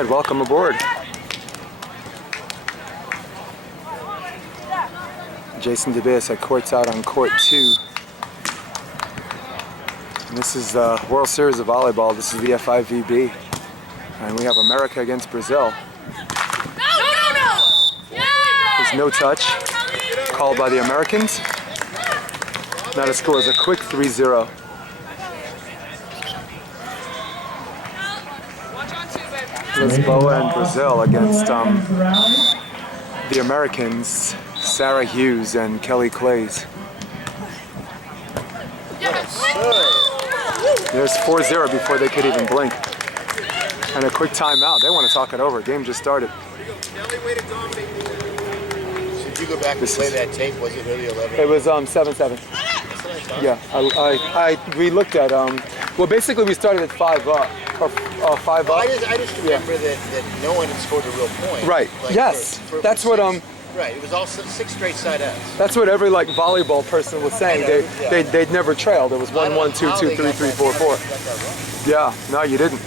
right, welcome aboard. Jason DeBeas at courtside on court 2. And this is the World Series of Volleyball. This is the FIVB. And we have America against Brazil. There's no touch called by the Americans. Now the score is a quick 3-0. Lisboa and Brazil against the Americans, Sara Hughes and Claes. There's 4-0 before they could even blink. And a quick timeout. They want to talk it over. Game just started. Did you go back and play that tape? Was it really 11? It was 7-7. Yeah, we looked at well, basically we started at 5 up. Or 5 up. I just remember that no one had scored a real point. Right. Like yes. That's what Right. It was all 6 straight side outs. That's what every volleyball person was saying. They'd never trailed. It was 1-1, 2-2, 3-3, 4-4. Yeah. No, you didn't.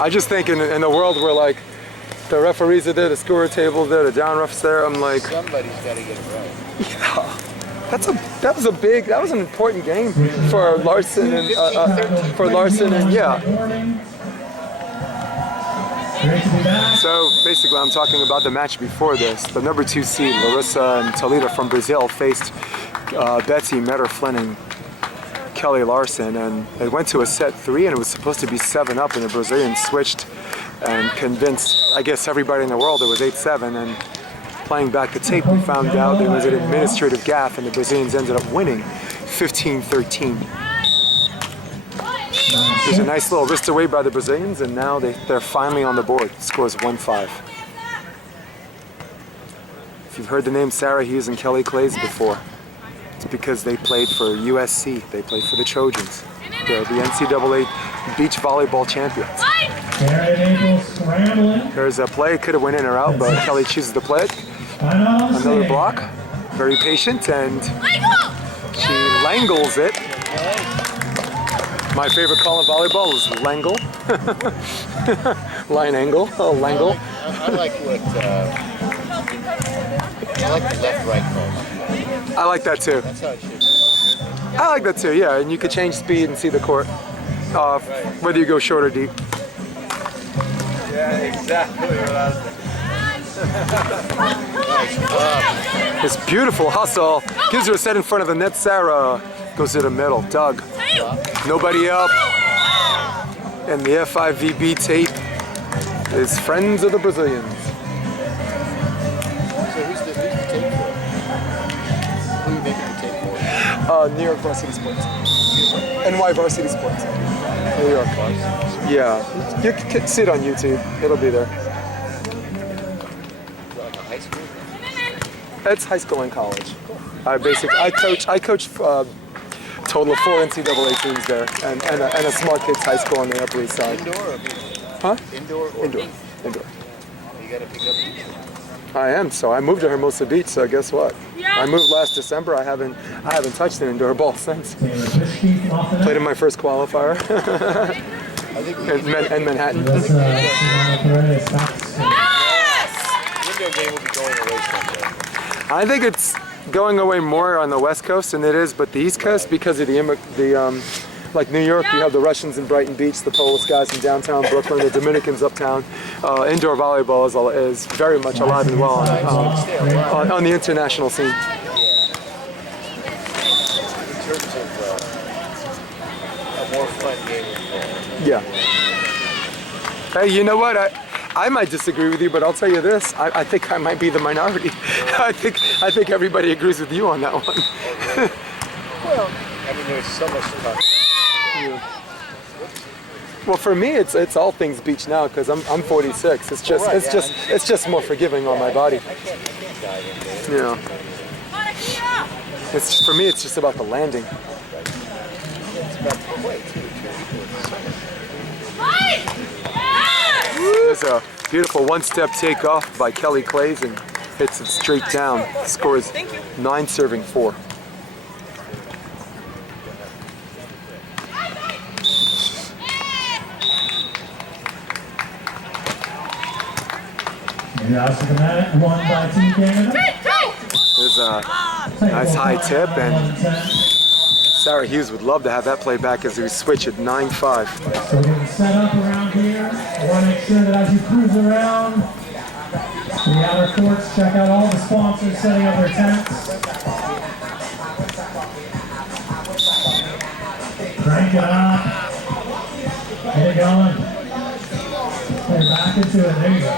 I just think in a world where the referees are there, the score table's there, the down refs there, I'm like, somebody's got to get it right. Yeah. That was an important game for Larson and yeah. So basically I'm talking about the match before this. The number 2 seed, Larissa and Toledo from Brazil, faced Betsy Metter-Flynn and Kelly Larson, and it went to a set 3 and it was supposed to be 7 up, and the Brazilians switched and convinced, I guess, everybody in the world it was 8-7, and playing back the tape, we found out there was an administrative gaffe and the Brazilians ended up winning 15-13. There's a nice little wrist away by the Brazilians, and now they're finally on the board. The score is 1-5. If you've heard the name Sara Hughes and Claes before, it's because they played for USC. They played for the Trojans. They're the NCAA beach volleyball champions. There's a play, could have went in or out, but Kelly chooses to play it. Another block, very patient, and she langles it. My favorite call in volleyball is langle. Line angle, langle. I like what, I like the left-right call. I like that too. That's how it should be. I like that too, yeah, and you could change speed and see the court, whether you go short or deep. Yeah, exactly what I was thinking. This beautiful hustle gives her a set in front of the net. Sara goes to the middle. Doug, nobody up. And the FIVB tape is Friends of the Brazilians. So who's the tape for? Who are you making the tape for? New York Varsity Sports. NY Varsity Sports. New York. Yeah, you can see it on YouTube. It'll be there. High school? It's high school and college. I coach total of 4 NCAA teams there, and a small kids high school on the Upper East Side. Indoor or beach? Huh? Indoor or Indoor. beach? Indoor. You got to pick up beach. I am. So I moved to Hermosa Beach. So guess what? I moved last December. I haven't touched an indoor ball since. Played in my first qualifier. in Manhattan. The indoor game will be going away someday. I think it's going away more on the West Coast than it is, but the East Coast, because of like New York, you have the Russians in Brighton Beach, the Polish guys in downtown Brooklyn, the Dominicans uptown. Indoor volleyball is very much alive and well on the international scene. In terms of a more fun game of ball. Yeah. Hey, you know what? I might disagree with you, but I'll tell you this. I think I might be the minority. I think everybody agrees with you on that one. Well, I mean, there's so much to talk about. Yeah. Well, for me, it's all things beach now because I'm 46. It's just more forgiving on my body. I can't dive into it. Yeah. For me, it's just about the landing. It's about the play too. There's a beautiful one-step takeoff by Claes and hits it straight down. Scores 9-4. Yeah, so the net won by Team Canada. There's a nice high tip, and Sara Hughes would love to have that play back as we switch at 9-5. So we're going to set up around here. I want to make sure that as you cruise around the outer courts, check out all the sponsors setting up their tents. Crank it up. Get it going. Play back into it. There you go.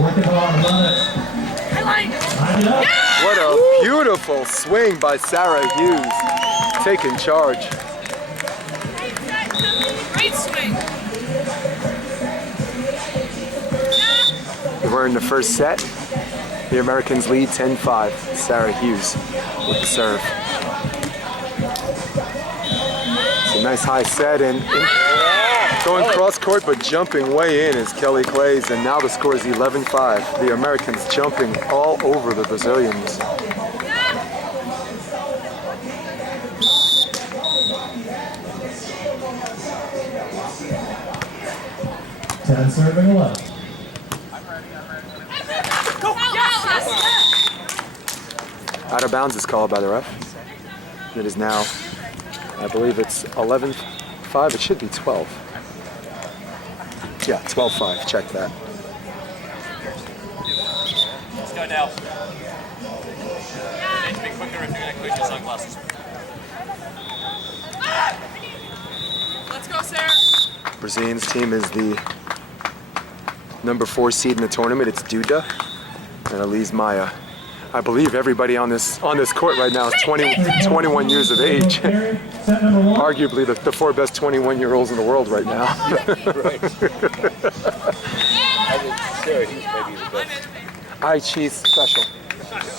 Working hard. Love it. Line it up. What a beautiful swing by Sara Hughes, taking charge. Great swing. We're in the first set. The Americans lead 10-5. Sara Hughes with the serve. It's a nice high set, and going cross court but jumping way in is Kelly Claes, and now the score is 11-5. The Americans jumping all over the Brazilians. Ten serving 11. Out of bounds is called by the ref. It is now, I believe it's 11-5. It should be 12. Yeah, 12-5. Check that. Let's go now. You need to be quicker if you're going to include your sunglasses. Let's go, Sarah. Brazilian's team is the number 4 seed in the tournament. It's Duda and Elize Maia. I believe everybody on this court right now is 21 years of age. Set number 1. Arguably the 4 best 21-year-olds in the world right now. Right. I think Sara Hughes may be the best. She's special.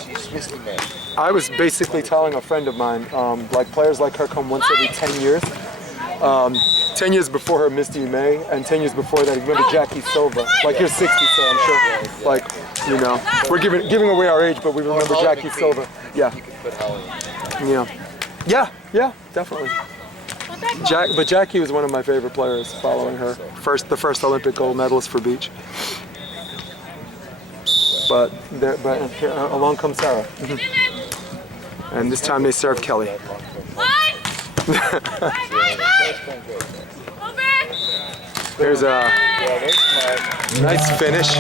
She's Misty Man. I was basically telling a friend of mine, like players like her come once every 10 years. 10 years before her, Misty May, and 10 years before that, remember Jackie Silva. Like you're 60, so I'm sure, like, you know, we're giving away our age, but we remember Jackie Silva. Yeah. You can put Holly. Yeah, definitely. But Jackie was one of my favorite players following her. The first Olympic gold medalist for beach. But here, along comes Sara. And this time they serve Kelly. There's a nice finish.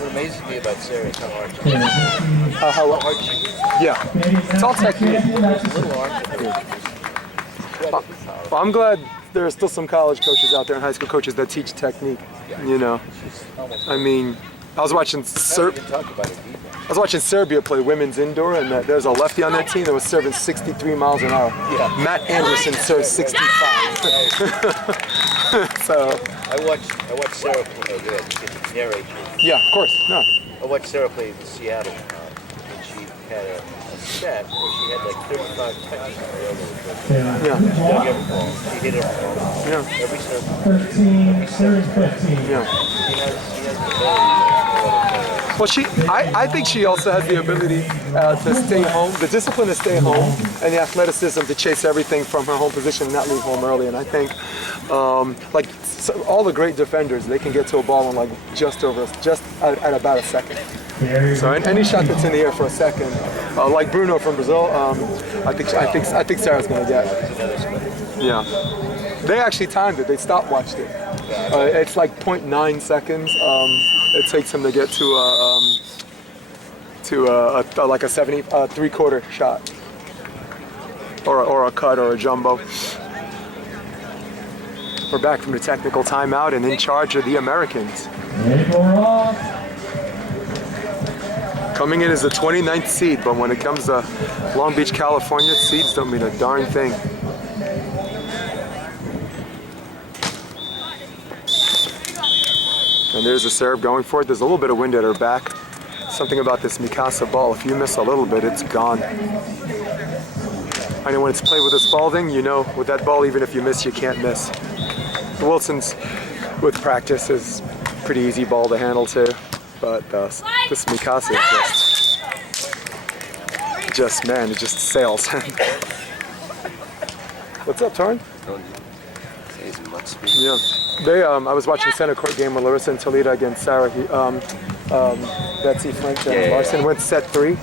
What amazes me about Sara is how hard she is. Yeah, it's all technique. Well, I'm glad there are still some college coaches out there and high school coaches that teach technique. You know, I mean, I was watching Serbia play women's indoor, and there's a lefty on that team that was serving 63 miles an hour. Yeah. Matt Anderson serves 65. So I watched Sara play. Narrate. yeah, of course. No. I watched Sara play in Seattle, and she had a set where she had like 35 touches on the elbow. Yeah. She dug every ball. She hit every ball. Yeah. Every serve. 13, serving 15. Yeah. She has the ability. Well, I think she also has the ability to stay home, the discipline to stay home, and the athleticism to chase everything from her home position and not leave home early. And I think, all the great defenders, they can get to a ball in like just at about a second. So any shot that's in the air for a second, like Bruno from Brazil, I think Sarah's gonna get. Yeah. They actually timed it. They stopwatched it. It's like 0.9 seconds. It takes him to get to like a 3/4 shot, or a cut or a jumbo. We're back from the technical timeout, and in charge of the Americans. Coming in as the 29th seed, but when it comes to Long Beach, California, seeds don't mean a darn thing. And there's a serve going for it. There's a little bit of wind at her back. Something about this Mikasa ball, if you miss a little bit, it's gone. I know when it's played with a Spalding, you know, with that ball, even if you miss, you can't miss. The Wilson's, with practice, is pretty easy ball to handle too. But this Mikasa is it just sails. What's up, Tarn? Don't say as much. Yeah. I was watching center court game with Larissa and Toledo against Sara. Betsy Flint and Larson went set 3, and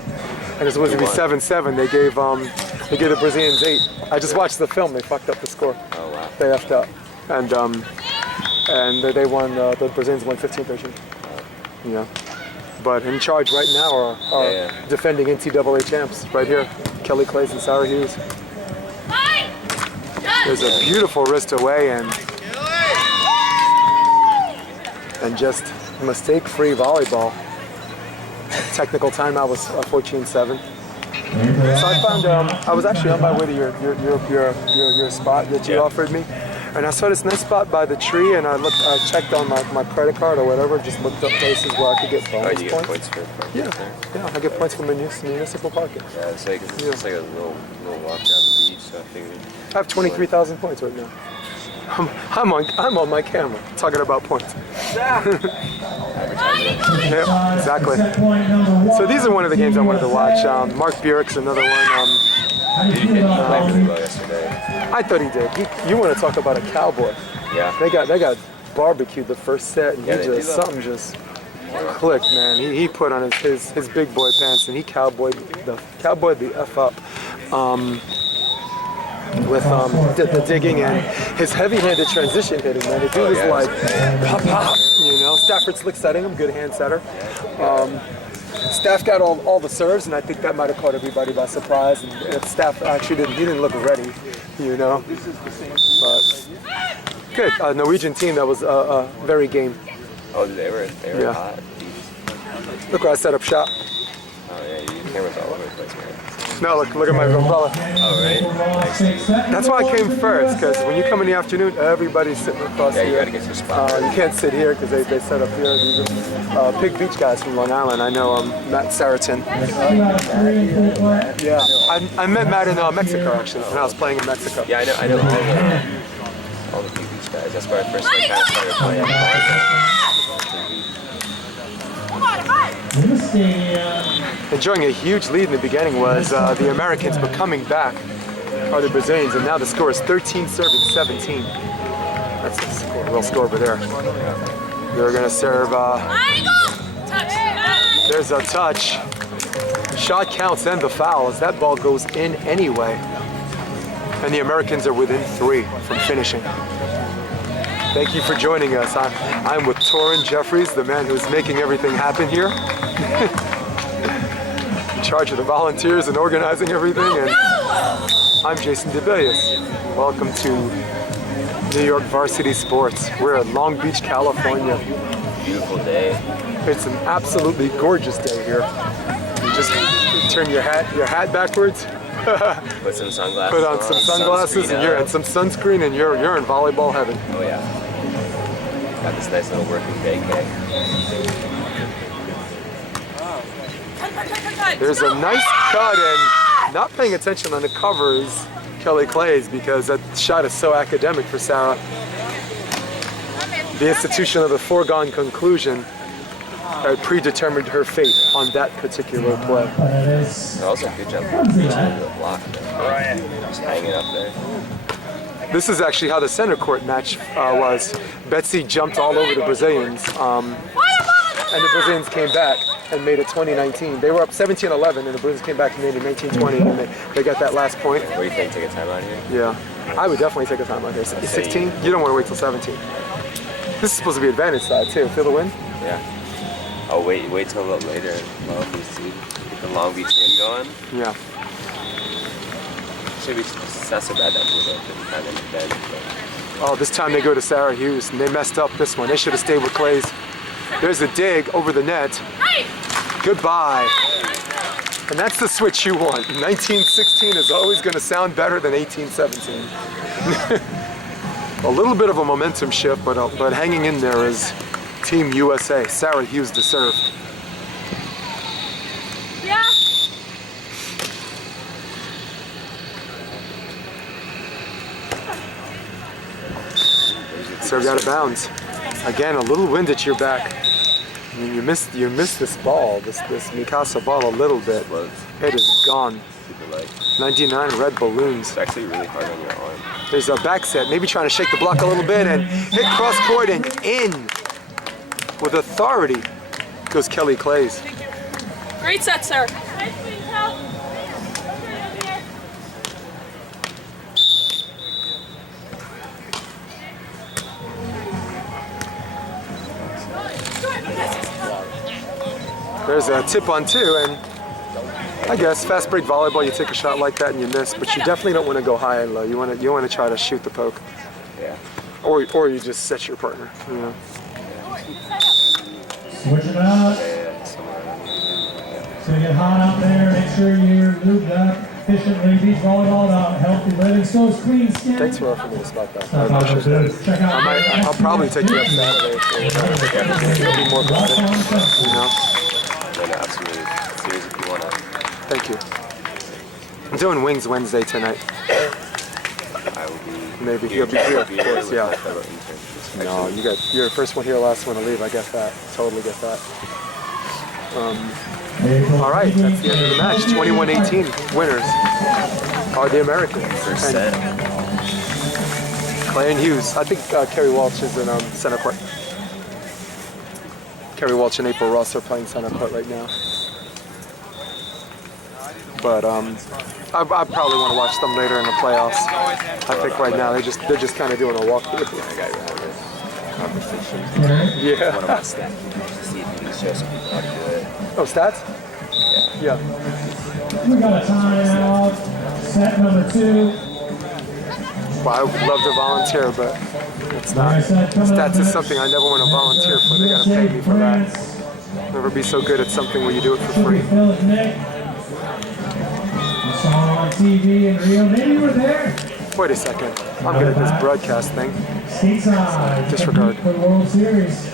it's supposed to be 7-7. They gave the Brazilians 8. I just watched the film. They fucked up the score. Oh wow. They effed up, and they won. The Brazilians won 15-13. Yeah, but in charge right now are defending NCAA champs right here, Kelly Claes and Sara Hughes. There's a beautiful wrist away and just mistake-free volleyball. Technical timeout was 14-7. So I found I was actually on my way to your spot that you offered me, and I saw this nice spot by the tree, and I checked on my credit card or whatever, just looked up places where I could get bonus you get points for yeah, I get points for municipal parking. Yeah, it's like a little walk down the beach, so I figured. I have 23,000 points right now. I'm on my camera talking about points. Yeah, exactly. So these are one of the games I wanted to watch. Mark Burek's another one. He played really well yesterday. I thought he did. You want to talk about a cowboy? Yeah. They got barbecued the first set, and something just clicked, man. He put on his big boy pants, and he cowboyed the F up. With the digging and his heavy-handed transition hitting, man. The dude was like, pop, pop, Stafford slick setting him, good hand setter. Staff got all the serves, and I think that might have caught everybody by surprise. And if Staff actually didn't look ready, But good, Norwegian team that was very game. Oh, they were hot. Look where I set up shop. Oh yeah, your camera's all over the place, man. No, look at my umbrella. Oh, right. That's why I came first, because when you come in the afternoon, everybody's sitting across here. Yeah, you gotta get your spot. You can't sit here because they set up here. These are Pig Beach guys from Long Island. I know Matt Saraton. Yeah, I met Matt in Mexico actually, when I was playing in Mexico. Yeah, I know all the Pig Beach guys. That's where I first started playing. Enjoying a huge lead in the beginning was the Americans, but coming back are the Brazilians, and now the score is 13 serving 17. That's a score, real score over there. They're gonna serve. There's a touch. Shot counts and the foul as that ball goes in anyway. And the Americans are within 3 from finishing. Thank you for joining us. I'm with Torrin Jeffries, the man who's making everything happen here. In charge of the volunteers and organizing everything. And I'm Jason DeBillius. Welcome to New York Varsity Sports. We're at Long Beach, California. Beautiful day. It's an absolutely gorgeous day here. You just turn your hat backwards. Put some sunglasses. Put on some sunglasses and some sunscreen, and you're in volleyball heaven. Oh yeah. Got this nice little working vacay. There's a nice cut, and not paying attention on the cover is Kelly Claes, because that shot is so academic for Sara. The institution of the foregone conclusion had predetermined her fate on that particular play. Also, good job reaching into the block there. Just hanging up there. This is actually how the center court match was. Betsy jumped all over the Brazilians, and the Brazilians came back and made it 20-19. They were up 17-11, and the Brazilians came back and made it 19-20, and they got that last point. What do you think? Take a time out here? Yeah, I would definitely take a time out here. 16? You don't want to wait till 17. This is supposed to be advantage side too. Feel the wind? Yeah. Oh, wait till a little later. Well, get the Long Beach game going. Yeah. Should be not so bad that we're kind of in bed. But. Oh, this time they go to Sara Hughes, and they messed up this one. They should have stayed with Claes. There's a dig over the net. Goodbye. And that's the switch you want. 1916 is always going to sound better than 1817. A little bit of a momentum shift, but hanging in there is Team USA. Sara Hughes to serve. Yeah. Served out of bounds. Again, a little wind at your back. mean, you missed this ball, this Mikasa ball a little bit. It is gone. 99 red balloons. It's actually really hard on your arm. There's a back set, maybe trying to shake the block a little bit and hit cross court and in with authority goes Kelly Claes. Great set, sir. There's a tip on two, and I guess fast break volleyball, you take a shot like that and you miss, but you definitely don't want to go high and low. You want to try to shoot the poke. Yeah. Or you just set your partner. You know. Switch it up. So you get hot out there, make sure you're lubed up efficiently. Beach volleyball about healthy living. So is clean skin. Thanks for offering me the spot back. I Check out appreciate it. I'll probably take you up Saturday. It'll be more crowded. You know. Then absolutely. Serious if you want to. Thank you. I'm doing Wings Wednesday tonight. I will be. Maybe you'll be here, of Here course. with Yeah. my fellow interns. No, you're the first one here, last one to leave. I get that. Totally get that. All right, that's the end of the match. 21-18 winners are the Americans. First set. Clay and Hughes. I think Kerry Walsh is in center court. Kerry Walsh and April Ross are playing center court right now. But I probably want to watch them later in the playoffs. I think right now they're just kind of doing a walkthrough. I got this conversation. Yeah. One of my stats. To see if you can show some people how to do it. Oh, stats? Yeah. We got a timeout. Set number 2. Well, I would love to volunteer, but it's not. Stats is something I never want to volunteer for. They gotta pay me for that. Never be so good at something where you do it for free. Saw on TV in Rio. Maybe you were there. Wait a second. I'm good at this broadcast thing. Stateside. Disregard. For the World Series.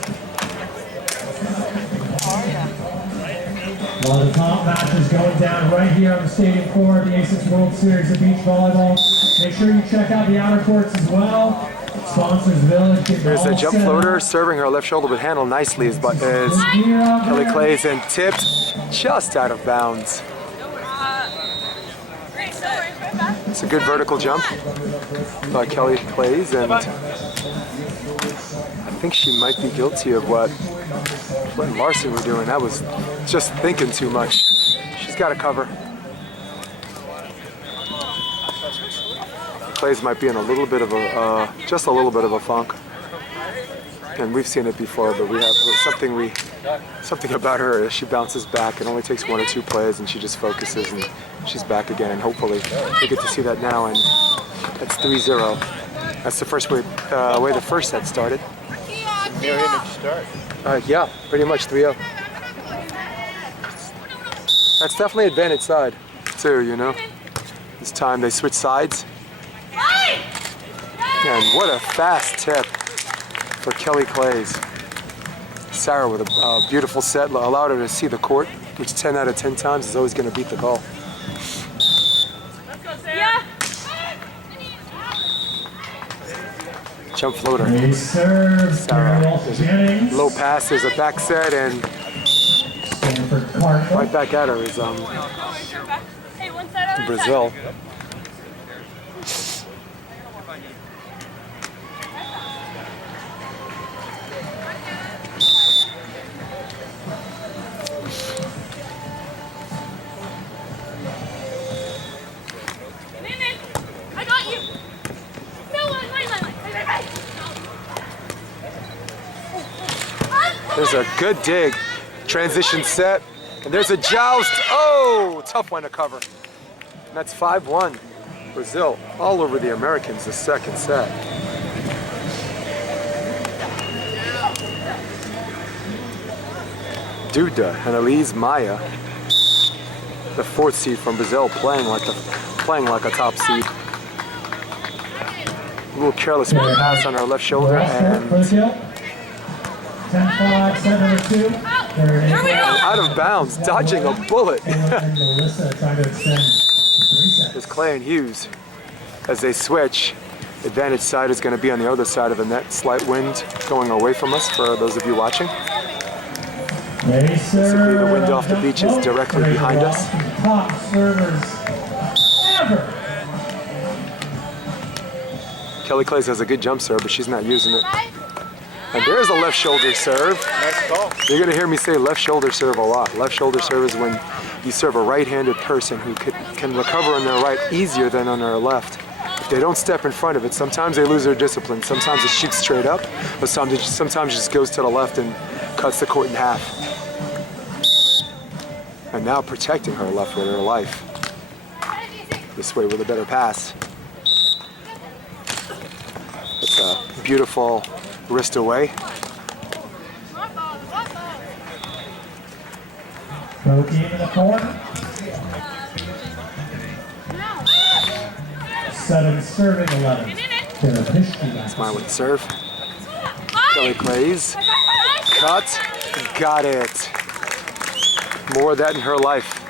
One of the top matches going down right here on the stadium court, the A6 World Series of Beach Volleyball. Make sure you check out the outer courts as well. Sponsors Village. There's a jump floater serving her left shoulder, but handled nicely is Kelly Claes and tipped just out of bounds. It's a good vertical jump by Kelly Claes, and I think she might be guilty of what Larson were doing. That was just thinking too much. She's got to cover. Claes might be in a little bit of a, just a little bit of a funk. And we've seen it before, but we have something about her is she bounces back. It only takes 1 or 2 plays and she just focuses and she's back again. And hopefully we get to see that now, and that's 3-0. That's the first way the first set started. Mirror image start. Yeah, pretty much 3-0. That's definitely advantage side too, you know. This time they switch sides. And what a fast tip for Kelly Claes. Sara with a beautiful set, allowed her to see the court, which 10 out of 10 times is always going to beat the call. Let's go, Sarah. Jump floater. Great serve. Sara. Jennings. Low pass, there's a back set, and Stanford Cardinal. right back at her is Hey, one side, other Brazil. I got you. No, line. There's a good dig. Transition set. And there's a joust. Oh, tough one to cover. And that's 5-1. Brazil all over the Americans the second set. Duda and Elize Maia, the 4th seed from Brazil, playing like a top seed. A little careless with the pass on her left shoulder, and 10-5, set number 2. out of bounds, dodging a bullet. Melissa trying to extend 3 sets. There's Clay and Hughes as they switch. Advantage side is going to be on the other side of the net. Slight wind going away from us for those of you watching. Basically, the wind off the beach is directly behind us. Top servers ever. Kelly Claes has a good jump serve, but she's not using it. And there's a left shoulder serve. Nice call. You're gonna hear me say left shoulder serve a lot. Left shoulder serve is when you serve a right-handed person who can recover on their right easier than on their left. If they don't step in front of it, sometimes they lose their discipline. Sometimes it shoots straight up, but sometimes it just goes to the left and cuts the court in half. And now protecting her left with her life. This way with a better pass. It's a beautiful wrist away. Both team in the corner. 7 serving 11. Smile with the serve. Kelly Claes. Cut. Got it. More of that in her life.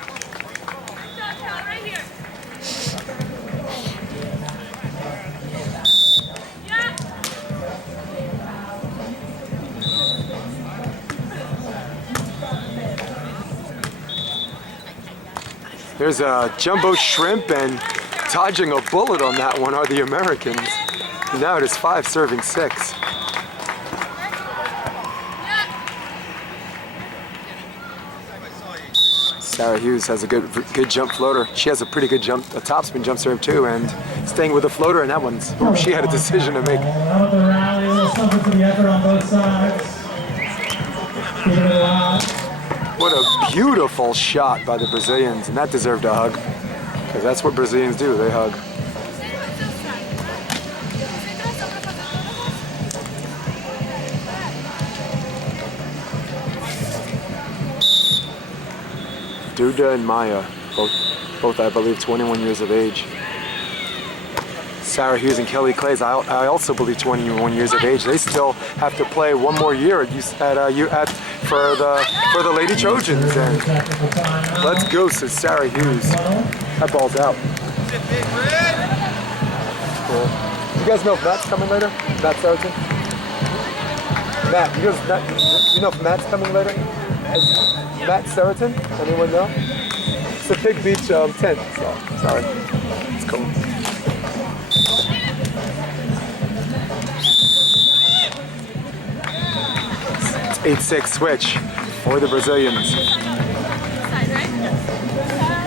There's a jumbo shrimp, and dodging a bullet on that one are the Americans. Now it is 5 serving 6. Sara Hughes has a good jump floater. She has a pretty good jump, a topspin jump serve too, and staying with the floater, and that one's where she had a decision to make. Another rally, a little something to the effort on both sides. Keeping it alive. What a beautiful shot by the Brazilians, and that deserved a hug, because that's what Brazilians do, they hug. Duda and Maia, both I believe 21 years of age. Sara Hughes and Kelly Claes, I also believe 21 years of age. They still have to play one more year for the Lady Trojans. And let's go, says Sara Hughes. That ball's out. Cool. You guys know if Matt's coming later? Matt Saracen? Matt, you know if Matt's coming later? Matt Saracen? Anyone know? It's a Big Beach tent, so sorry. It's cool. It's 8-6 switch for the Brazilians.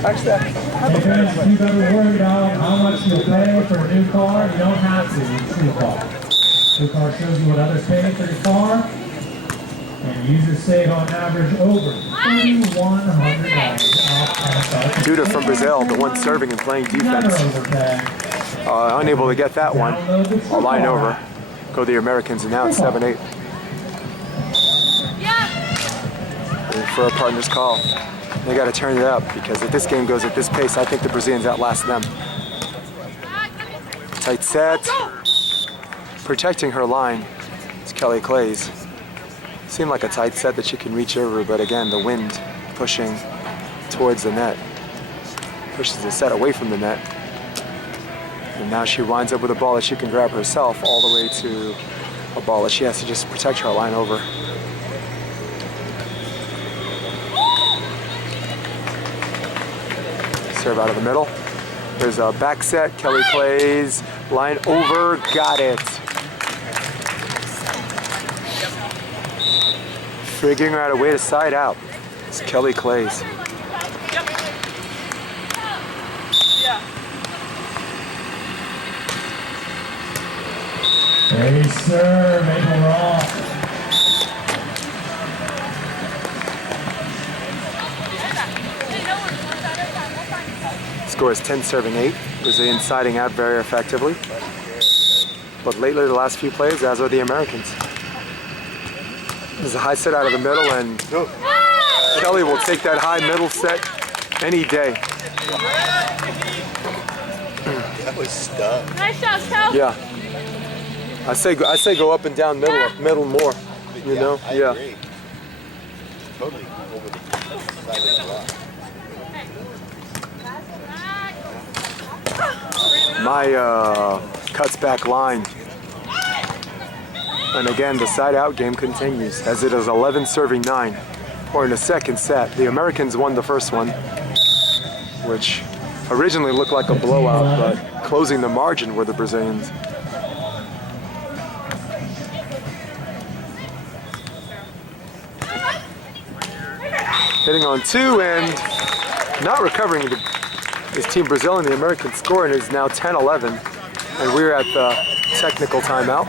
Actually, Hey guys, if you've ever worried about how much you pay for a new car, you don't have to with TrueCar. TrueCar shows you what others pay for your car, and users save on average over $3,100 off. Duda from Brazil, the one serving and playing defense. Unable to get that one. A line over. Go the Americans, and now it's 7-8. Waiting for a partner's call. They got to turn it up, because if this game goes at this pace, I think the Brazilians outlast them. Tight set. Protecting her line. It's Kelly Claes. Seemed like a tight set that she can reach over, but again, the wind pushing towards the net. Pushes the set away from the net. And now she winds up with a ball that she can grab herself all the way to a ball that she has to just protect her line over. Serve out of the middle. There's a back set. Kelly Claes, line over, got it. Figuring out a way to side out. It's Kelly Claes. Hey, sir, Maple Raw. Score is 10 serving 8. Brazilians siding out very effectively. But lately, the last few plays, as are the Americans. There's a high set out of the middle, and Kelly will take that high middle set any day. That was stuck. Nice shot, Cal. Yeah. I say go up and down middle more. You know? I Yeah. agree. Totally over the side of the block. My cuts back line. And again, the side out game continues, as it is 11 serving 9. or in the second set. The Americans won the first one, which originally looked like a blowout, but closing the margin were the Brazilians. Hitting on two and not recovering is Team Brazil, and the American score is now 10-11, and we're at the technical timeout.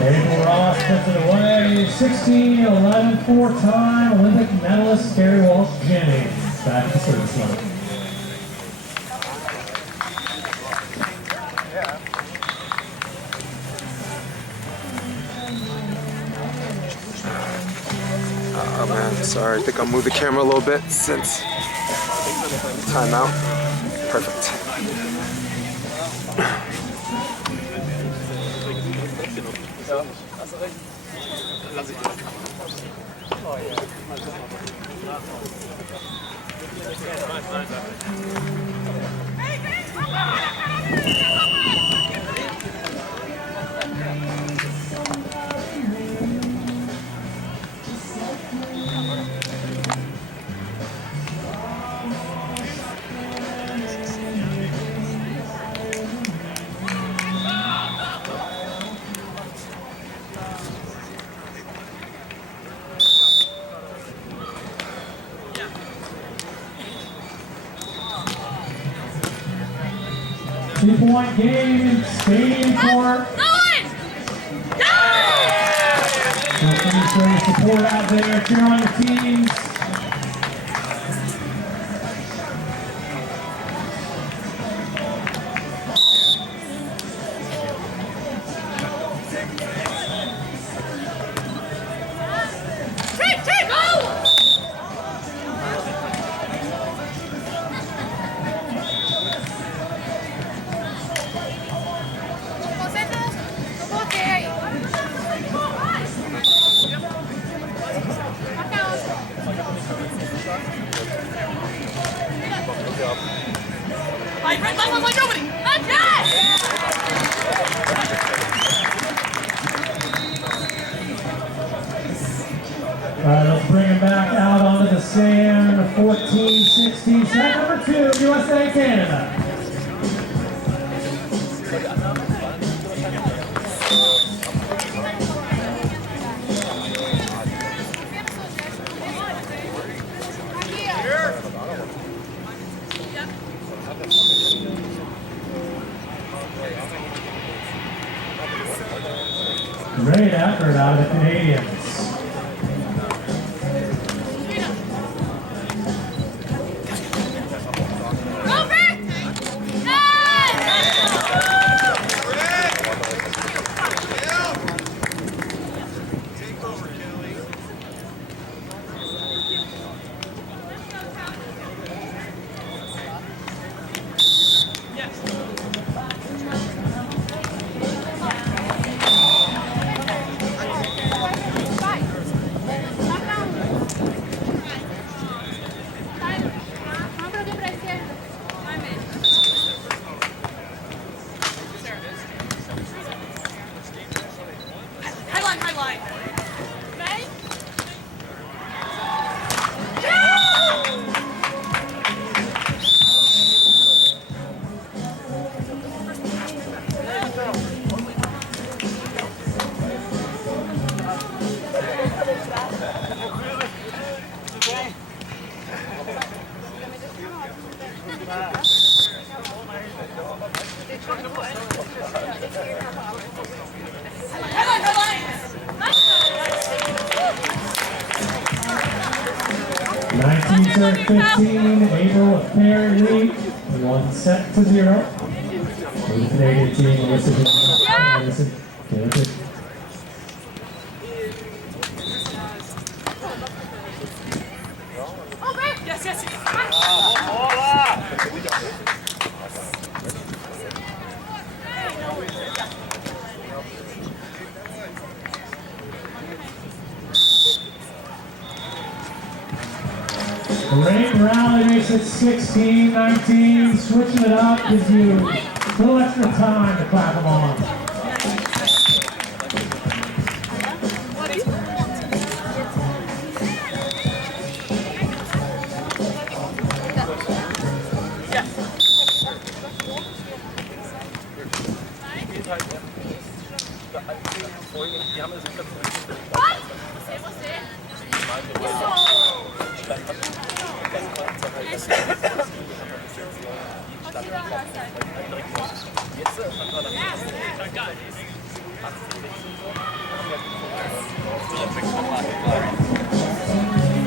April Ross puts it away, 16-11 four-time Olympic medalist Gary Walsh-Jennings back to service line. Oh man, sorry, I think I'll move the camera a little bit since timeout. Perfect. Two-point game, stadium court. Some support out there, cheer on the teams. Let's bring him back out onto the sand. 14-16, set number 2, USA, Canada. Great effort out of the Canadians. Serve 15, April apparently 1 set to 0. For the Canadian team, Melissa Anderson. Great rally makes it 16-19. Switching it up gives you a little extra time to clap them on.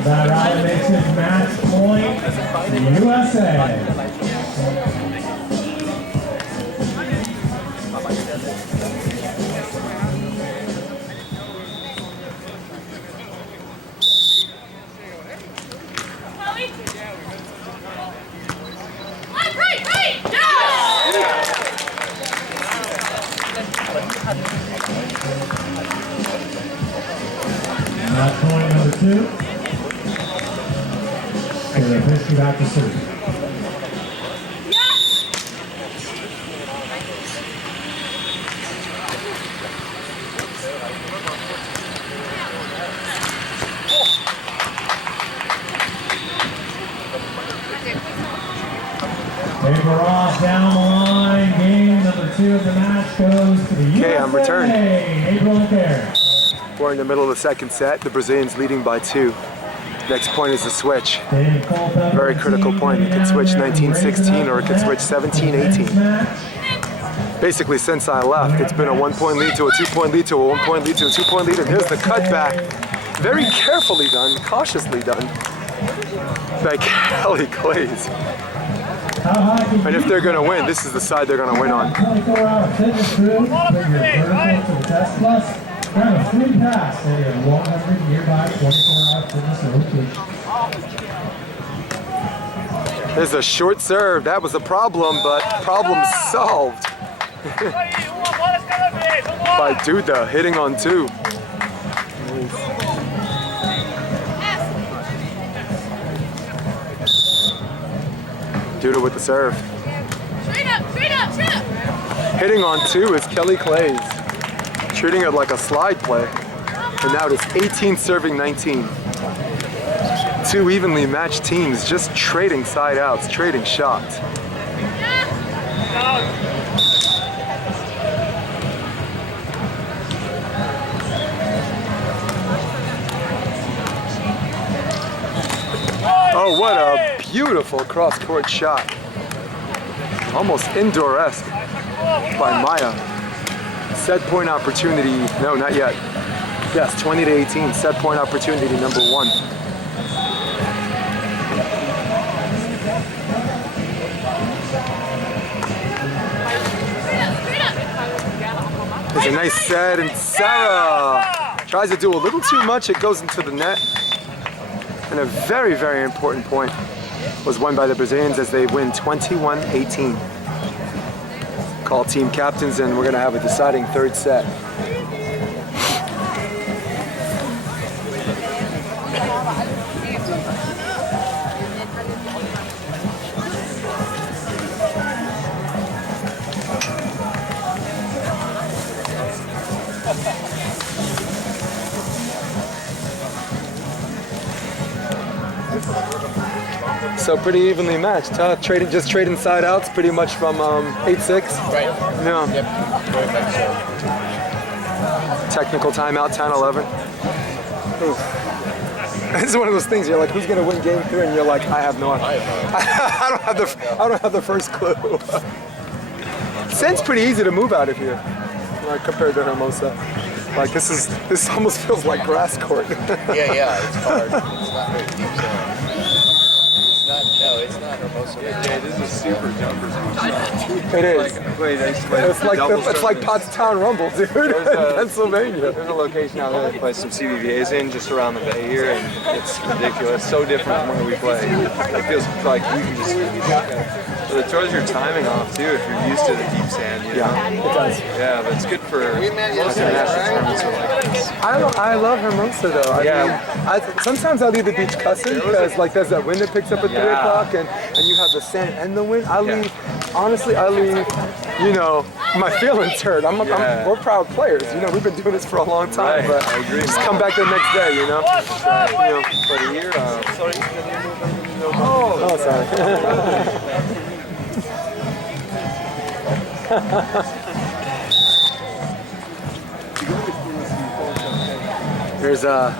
That rally makes it match point, USA. Match point number 2. And the pitch back to serve. Paper off down the line. Game number 2 of the match goes to the USA. Okay, I'm returned. April and Care. We're in the middle of the second set. The Brazilians leading by 2. Next point is the switch. Very critical point. It could switch 19-16 or it could switch 17-18. Basically, since I left, it's been a 1-point lead to a 2-point lead to a 1-point lead to a 2-point lead, and there's the cutback. Very carefully done, cautiously done by Claes. And if they're going to win, this is the side they're going to win on. 24-hour fitness crew, bring your vertical to the test plus. Grab a free pass at your 100 nearby 24-hour fitness location. There's a short serve. That was a problem, but problem solved. By Duda, hitting on 2. Duda with the serve. Straight up, straight up, straight up. Hitting on 2 is Claes. Treating it like a slide play. And now it is 18 serving 19. 2 evenly matched teams just trading side outs, trading shots. Oh, what a beautiful cross-court shot. Almost indoor-esque by Maia. Set point opportunity, no, not yet. Yes, 20-18, set point opportunity number 1. It's a nice set, and Sara tries to do a little too much, it goes into the net. And a very, very important point was won by the Brazilians as they win 21-18. Call team captains, and we're going to have a deciding third set. So pretty evenly matched, huh? Just trading side outs pretty much from 8-6. Right. Yeah. Yep. Very much so. Technical timeout, 10-11. It's one of those things. You're like, who's gonna win game 3? And you're like, I have no idea. I don't have the first clue. Sen's pretty easy to move out of here, like compared to Hermosa. Like this almost feels like grass court. Yeah, it's hard. It's not very deep zone. It's not Hermosa. Yeah, this is a super jumper spot. It is. It's like double Pottstown Rumble, dude, in Pennsylvania. There's a location out there that plays some CBVAs in just around the bay here, and it's ridiculous. So different from where we play. It feels like you can just. But it throws your timing off too if you're used to the deep sand. You know? Yeah, it does. Yeah, but it's good for most international tournaments are like this. I love Hermosa though. I mean, sometimes I leave the beach cussing because like there's that wind that picks up at 3 o'clock and you have the sand and the wind. I leave, you know, my feelings hurt. We're proud players. You know, we've been doing this for a long time, but I agree. just come back the next day, you know. You know. But here, Oh, sorry. There's a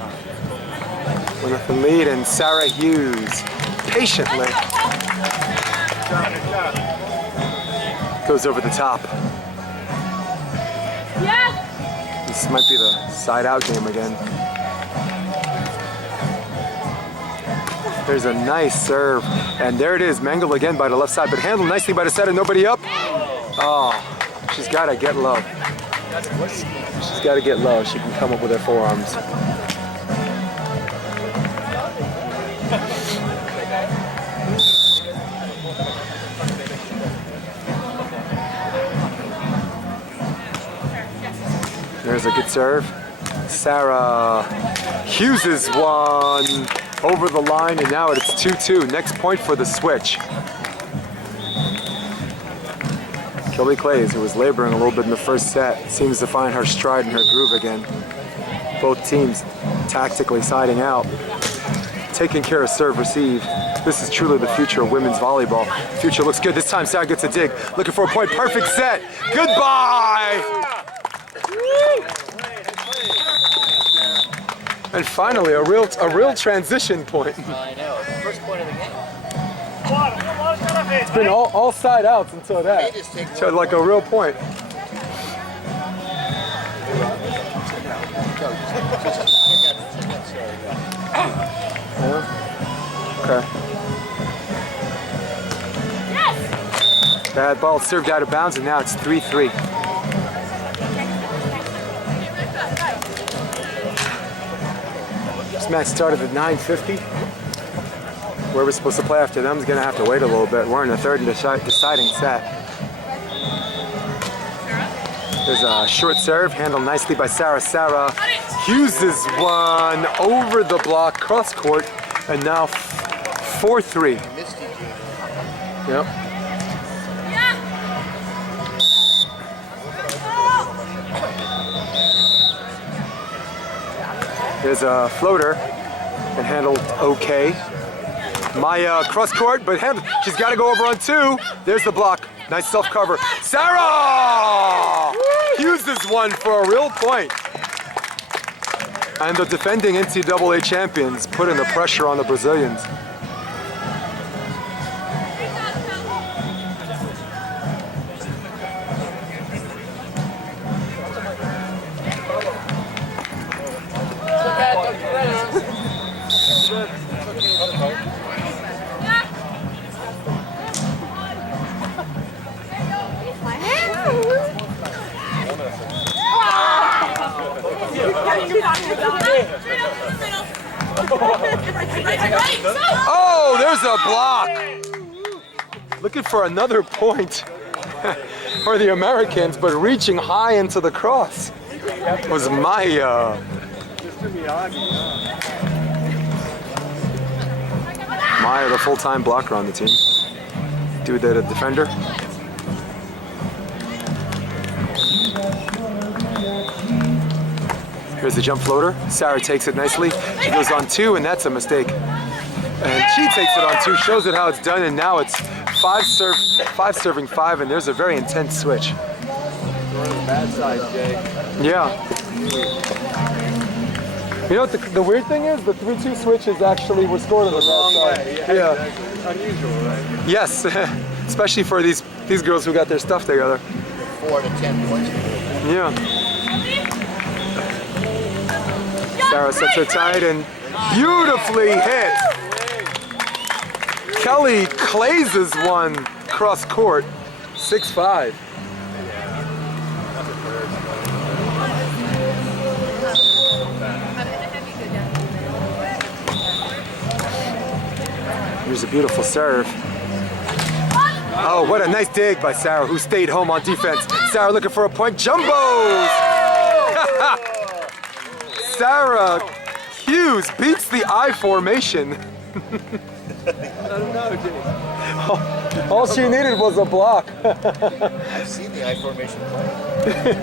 1-0 lead, and Sara Hughes patiently Goes over the top. Yeah. This might be the side out game again. There's a nice serve, and there it is, mangled again by the left side, but handled nicely by the setter, nobody up. Oh, she's gotta get low. She's gotta get low. She can come up with her forearms. There's a good serve. Sara Hughes is one over the line, and now it's 2-2. Next point for the switch. Claes, who was laboring a little bit in the first set, seems to find her stride and her groove again. Both teams tactically siding out, taking care of serve receive. This is truly the future of women's volleyball. Future looks good. This time Sara gets a dig. Looking for a point. Perfect set. Goodbye! And finally, a real transition point. I know. First point of the game. It's been all side outs until that. So like a real point. Okay. Yes. Bad ball served out of bounds, and now it's 3-3. This match started at 9:50. Whoever's supposed to play after them is going to have to wait a little bit. We're in the third and deciding set. There's a short serve, handled nicely by Sara. Sara Hughes is one over the block, cross court, and now 4-3. Yep. There's a floater and handled okay. Maia cross court, but she's got to go over on two. There's the block. Nice self cover. Sara Hughes is one for a real point. And the defending NCAA champions putting the pressure on the Brazilians. Oh, there's a block. Looking for another point for the Americans, but reaching high into the cross was Maia. Maia, the full-time blocker on the team. Duda, the defender. Here's the jump floater. Sara takes it nicely. She goes on two, and that's a mistake. And she takes it on two, shows it how it's done, and now it's five serving five, and there's a very intense switch. We're on the bad side, Jay. Yeah. You know what the weird thing is? The 3-2 switches actually were scored on the wrong side. Yeah. Exactly. Unusual, right? Yes, especially for these girls who got their stuff together. 4 to 10 points. Yeah. Sara sets her tight and beautifully hit. Claes is one cross court, 6-5. Here's a beautiful serve. Oh, what a nice dig by Sara, who stayed home on defense. Sara looking for a point. Jumbos! Sara Hughes beats the I formation. I don't know, Jay. All she needed was a block. I've seen the I formation play.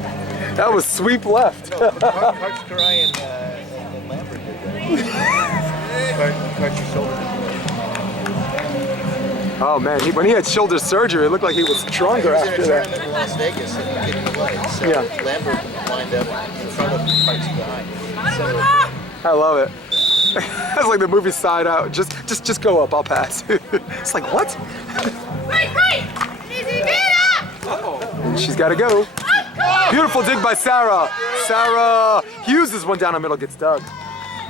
That was sweep left. Parks Karai and Lambert did that. Parks your shoulder. Oh man, when he had shoulder surgery, it looked like he was stronger He was in a after that. tournament in Las Vegas and he couldn't play. So Yeah. Lambert lined up in front of Parks Karai. I love it. That's like the movie Side Out. Just go up, I'll pass. It's like, what? And she's got to go. Beautiful dig by Sara. Sara Hughes is one down the middle, gets dug.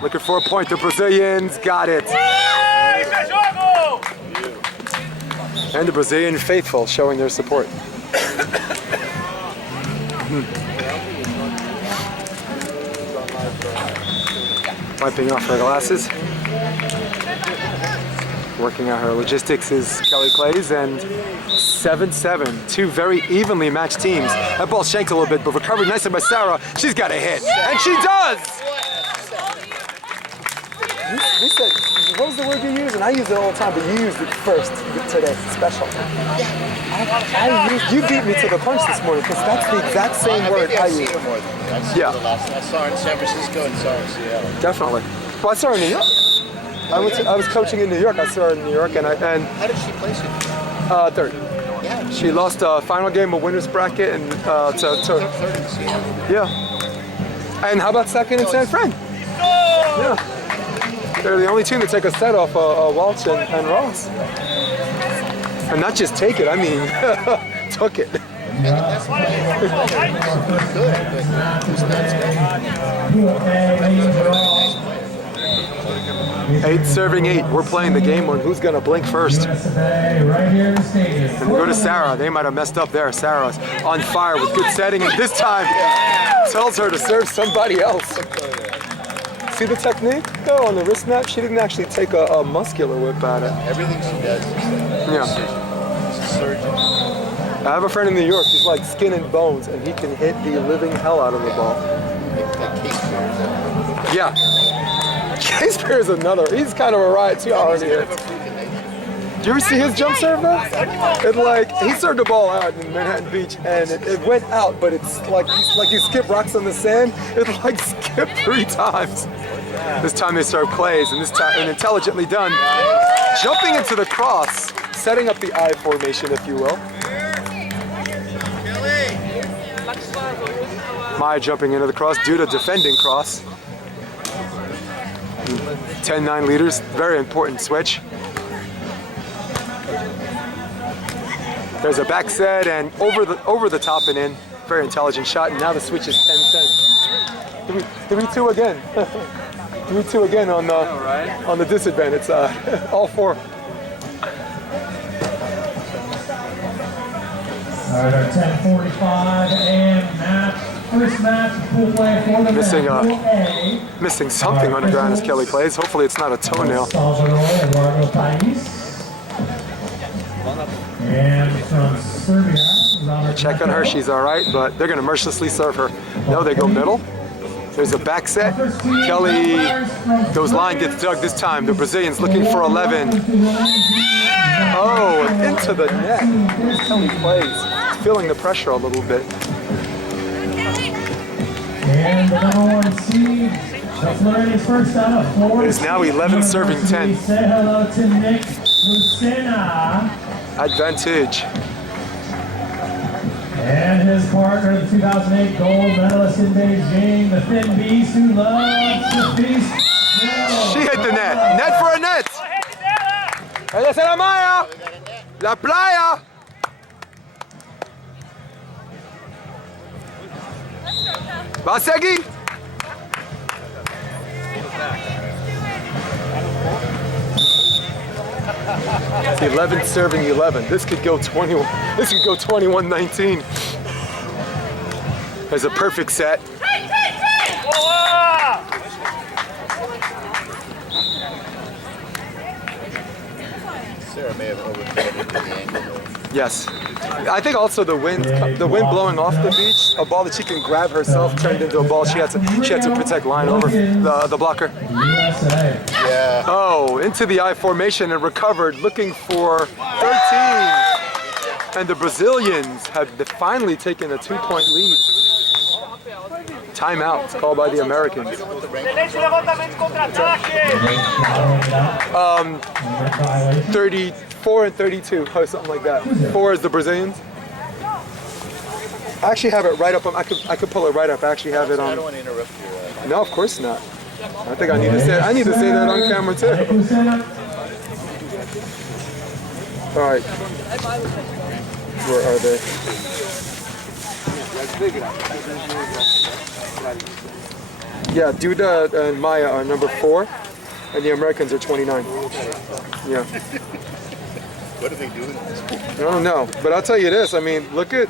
Looking for a point. The Brazilians got it. And the Brazilian faithful showing their support. Wiping off her glasses. Working out her logistics is Claes, and 7-7. Two very evenly matched teams. That ball shanked a little bit, but recovered nicely by Sara. She's got a hit, and she does! You said, what was the word you used? And I use it all the time, but you used it first today. Special. You beat me to the punch this morning, because that's the exact same word I use. Yeah. I saw her in San Francisco and saw her in Seattle. Definitely. Well, I saw her in New York. I was coaching in New York. I saw her in New York, and how did she place it? Third. Yeah. She lost a final game of winners bracket, and Third in Seattle. yeah. And how about second in San Fran? Yeah. They're the only team to take a set off Walsh and Ross. And not just take it, I mean, took it. That's why Eight serving 8. We're playing the game on who's gonna blink first. And we go to Sara. They might have messed up there. Sara's on fire with good setting, and this time tells her to serve somebody else. See the technique? Though on the wrist snap, she didn't actually take a muscular whip at it. everything she does is Yeah. she's a surgeon. I have a friend in New York. He's like skin and bones, and he can hit the living hell out of the ball. Like Case Spears. Yeah. Case Spears is another. He's kind of a riot too already. Do you ever see his jump serve though? It like he served the ball out in Manhattan Beach, and it went out, but it's like you skip rocks on the sand. It like skipped 3 times. This time they serve Claes, and this time and intelligently done, jumping into the cross, setting up the I formation, if you will. Maia jumping into the cross, Duda defending cross. 10-9 leaders, very important switch. There's a back set and over the top and in. Very intelligent shot, and now the switch is 10-10. 3-2 again. 3-2 again on the disadvantage. All 4. All right, our 10:45 a.m. match. First match, pool play for the Missing something on the ground as Kelly plays. Hopefully it's not a toenail. And from Serbia, Check on her, she's all right, but they're going to mercilessly serve her. No, they go middle. There's a back set. Kelly goes line, gets dug this time. The Brazilians looking for 11. Oh, and into the net. Here's Kelly plays. Feeling the pressure a little bit. and the number 1 seed, the flirting first out of 4. It is now 11 serving 10. Say hello to Nick Lucena. Advantage. And his partner, the 2008 gold medalist in Beijing, the thin beast who loves to feast. She hit the net. Net for a net. Ella es la Maia. La playa. Va a seguir. 11 serving 11. This could go 21. This could go 21-19. There's a perfect set. Sara may have overcommitted the angle. Yes. I think also the wind blowing off the beach, a ball that she can grab herself turned into a ball she had to protect line over the blocker. USA. Yeah. Oh, into the I formation and recovered, looking for 13. And the Brazilians have finally taken a 2-point lead. Timeout called by the Americans. 34 and 32, or something like that. 4 is the Brazilians. I actually have it right up. I could pull it right up. I actually have it I on. don't want to interrupt your. No, of course not. I think I need to say that on camera too. All right. Where are they? Yeah, Duda and Maia are number 4, and the Americans are 29. Yeah. What are they doing? I don't know, but I'll tell you this. I mean, look at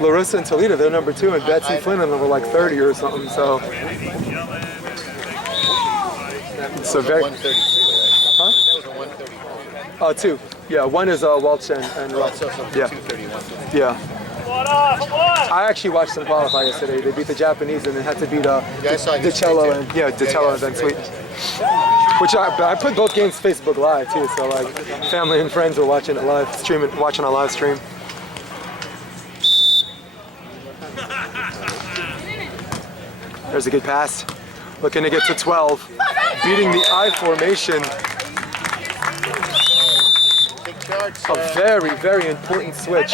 Larissa and Toledo. They're number 2, and Betsy Flynn and them were like 30 or something. So it's a very. 132, right? Huh? That was a 131. 2. Yeah, one is Welch and Ross. So Yeah. 231. Yeah. I actually watched them qualify yesterday. They beat the Japanese and then had to beat Yeah, I saw you DiCello speak and there. DiCello and then great. Sweet. Which I put both games Facebook Live too, so like family and friends were watching it live, watching a live stream. There's a good pass. Looking to get to 12. Beating the I formation. Take charge, A Sara. very, very important switch.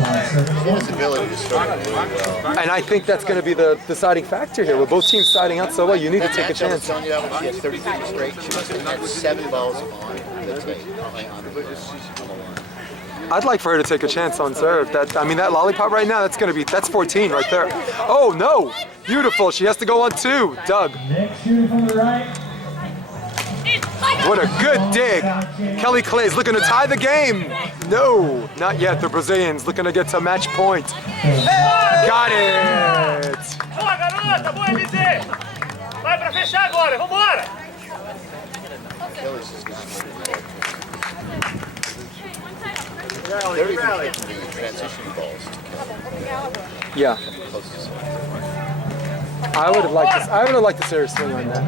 His ability to start really well. And I think that's going to be the deciding factor here. With both teams siding out so well, you need to take a Match, I was chance. telling you that when she had 33 straight, she must have had 7 balls on the tape. I'd like for her to take a chance on serve. That lollipop right now, that's 14 right there. Oh no! Beautiful. She has to go on 2. Doug. Next shooter from the right. What a good dig. Kelly Claes looking to tie the game. No, not yet. The Brazilians looking to get to match point. Got it. Boa, garota! Boa, MZ! Vai pra fechar agora, vambora! They're even making the transition balls. Yeah. I would have liked to see her swing on that.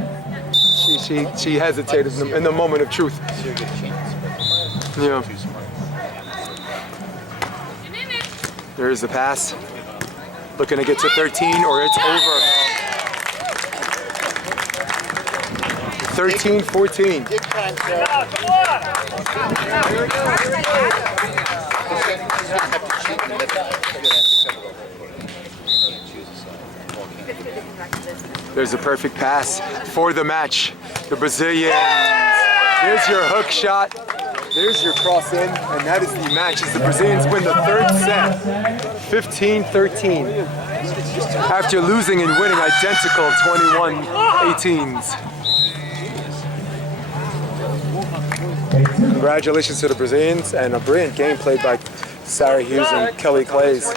She hesitated in the moment of truth. She'll get a chance. Yeah. Too smart. There's the pass. Looking to get to 13 or it's over. 13-14. Big time, Sara. Vambora! She's gonna have to cheat in the middle. She's gonna have to cover the whole court. Can't choose a side. There's a perfect pass for the match. The Brazilians. There's your hook shot. There's your cross in, and that is the match as the Brazilians win the 3rd set, 15-13. After losing and winning identical 21-18s. Congratulations to the Brazilians and a brilliant game played by Sara Hughes and Kelly Claes.